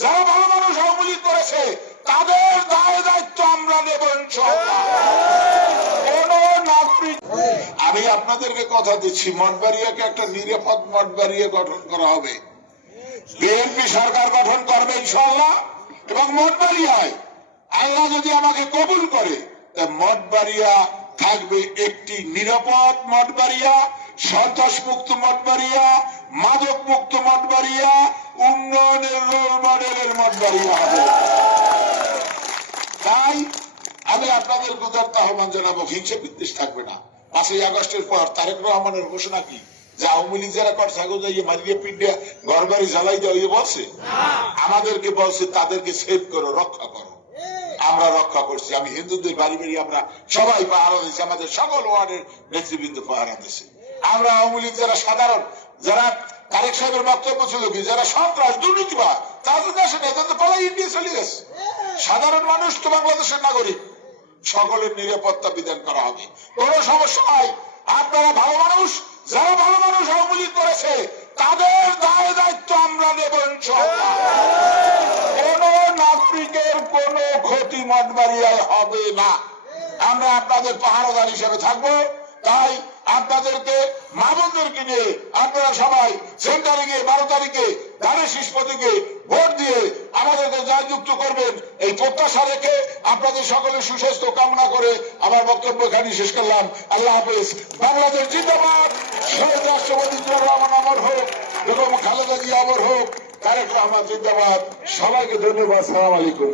যারা ভালো মানুষ আওয়ামী লীগ করেছে তাদের দায় দায়িত্ব আমরা নেব ইনশাআল্লাহ। কোন নাগরিক, আমি আপনাদেরকে কথা দিচ্ছি, মঠবাড়িয়াকে একটা নিরাপদ মঠবাড়িয়া গঠন করা হবে। বিএনপি সরকার গঠন করবে ইনশাআল্লাহ, এবং মঠবাড়িয়ায় আল্লাহ যদি আমাকে কবুল করে মঠবাড়িয়া থাকবে একটি নিরাপদ মঠবাড়িয়া, সন্ত্রাস মুক্ত মঠবাড়িয়া, মাদক মুক্ত মঠবাড়িয়া, উন্নয়নের রোল মডেলের মঠবাড়িয়া হবে। তাই আমি আপনাদের গুজরাট আহ্বান জানাবো, হিংসা বিদ্বেষ থাকবে না। 5ই আগস্টের পর তারেক রহমানের ঘোষণা কি যে আওয়ামী লীগ যারা কর ছাগল যাইয়ে মারিয়ে পিটিয়ে ঘর বাড়ি জ্বালাই দেওয়া বলছে? আমাদেরকে বলছে তাদেরকে সেভ করো, রক্ষা করো। আমরা রক্ষা করছি। আমি হিন্দুদের বাড়ি বাড়ি আমরা সবাই পাহারা দিচ্ছি, আমাদের সকল ওয়ার্ডের নেতৃবৃন্দ পাহারা দিচ্ছে। আমরা আওয়ামী লীগ যারা সাধারণ, যারা তারেক সাহেবের বক্তব্য ছিল কি যারা সন্ত্রাস দুর্নীতিবাদ, তাদের দেশে নেই, তাদের পালাই ইন্ডিয়া চলে গেছে। সাধারণ মানুষ তো বাংলাদেশের নাগরিক, সকলের নিরাপত্তা বিধান করা হবে, কোন সমস্যা নাই। আপনারা ভালো মানুষ, যারা ভালো মানুষ আওয়ামী লীগ করেছে তাদের দায় দায়িত্ব আমরা নেব ইনশাআল্লাহ। কোন নাগরিকের কোন ক্ষতি মঠবাড়িয়ায় হবে না। আমরা আপনাদের পাহারাদার হিসেবে থাকবো। তাই আপনাদেরকে মা বোনদেরকে নিয়ে আপনারা সবাই সেন্টারে গিয়ে 12 তারিখে ধানের শীষ প্রতীকে ভোট দিয়ে আমাদেরকে জয়যুক্ত করবেন, এই প্রত্যাশা রেখে আপনাদের সকলের সুস্বাস্থ্য কামনা করে আমার বক্তব্য এখানে শেষ করলাম। আল্লাহ হাফেজ। বাংলাদেশ জিন্দাবাদ। শহীদ রাষ্ট্রপতি জিয়াউর রহমান অমর হোক, বেগম খালেদা জিয়া অমর হোক, তারেক রহমান জিন্দাবাদ। সবাইকে ধন্যবাদ। আসসালামু আলাইকুম।